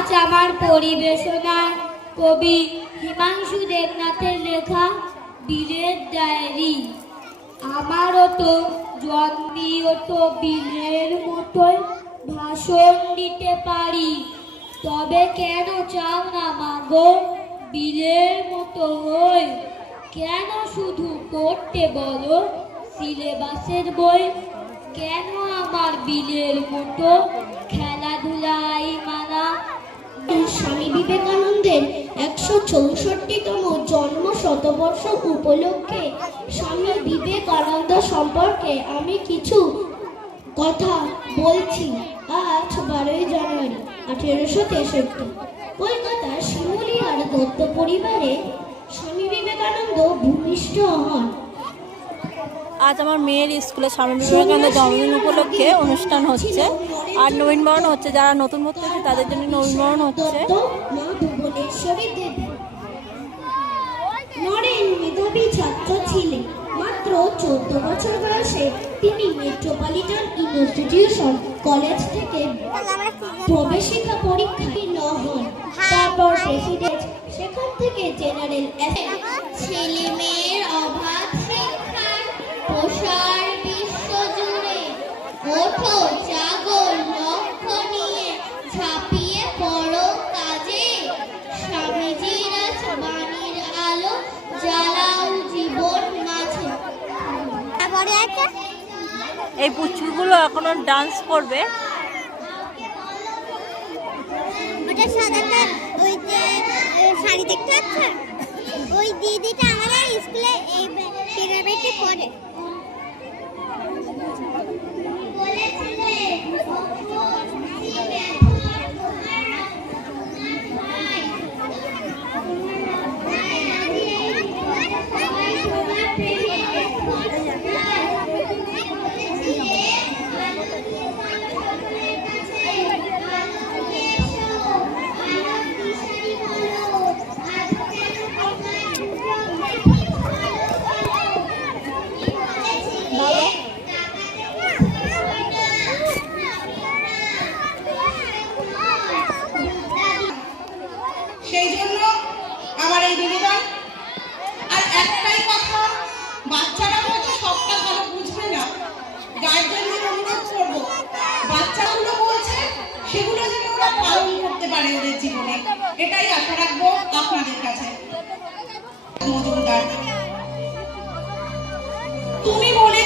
আজ আমার পরিবেশনায় কবি হিমাংশু দেবনাথের লেখা বিলের ডায়েরি। আমারও তো জন্মিও তো বিলের মতোই ভাষণ দিতে পারি, তবে কেন চাও না মাগো বিলের মতো হই? কেন শুধু পড়তে বলো সিলেবাসের বই? কেন আমার বিলের মতো খেলাধুলাই মানা? স্বামী বিবেকানন্দের ১৬৪তম জন্ম শতবর্ষ উপলক্ষে স্বামী বিবেকানন্দ সম্পর্কে আমি কিছু কথা বলছি। আজ ১২ই জানুয়ারি ১৮৬৩ কলকাতার শিমুলিয়ার দত্ত পরিবারে স্বামী বিবেকানন্দ ভূমিষ্ঠ হন। আজ আমার মেয়ের স্কুলে স্বামী বিবেকানন্দের জন্মদিন উপলক্ষে অনুষ্ঠান হচ্ছে, আর নবীনবরণ হচ্ছে। যারা নতুন ভর্তি হচ্ছে তাদের জন্য নবীনবরণ হচ্ছে। মা ভুবনেশ্বরী দেবী নরেন মেধাবী ছাত্র ছিলেন। মাত্র 14 বছর বয়সে তিনি মেট্রোপলিটন ইনস্টিটিউশন কলেজ থেকে প্রবেশিকা পরীক্ষায় হন। তারপর প্রেসিডেন্ট, সেখান থেকে জেনারেল। ছেলে মেয়ের অভাব শিক্ষার প্রসার বিশ্ব জুড়ে, ওঠো জাগো লক্ষ্য নিয়ে ঝাঁপিয়ে পড়ো কাজে। স্বামীজির বাণীর আলো জ্বালাও জীবন মাঝে। এই পুচকুগুলো এখনো ডান্স করবে। ওই যে শাড়ি দেখতে পাচ্ছেন, ওই দিদিটা আমাদের স্কুলে এই পিরামিডে পড়ে। সেই জন্য আমার এই নিবেদন। আর একটাই কথা, বাচ্চারা হয়তো সবটা ভালো বুঝবে না, গার্জেনদের অনুরোধ করবো বাচ্চাগুলো বলছে সেগুলো যেন ওরা পালন করতে পারে ওদের জীবনে, এটাই আশা রাখবো আপনাদের কাছে। মজুমদার, তুমি বলে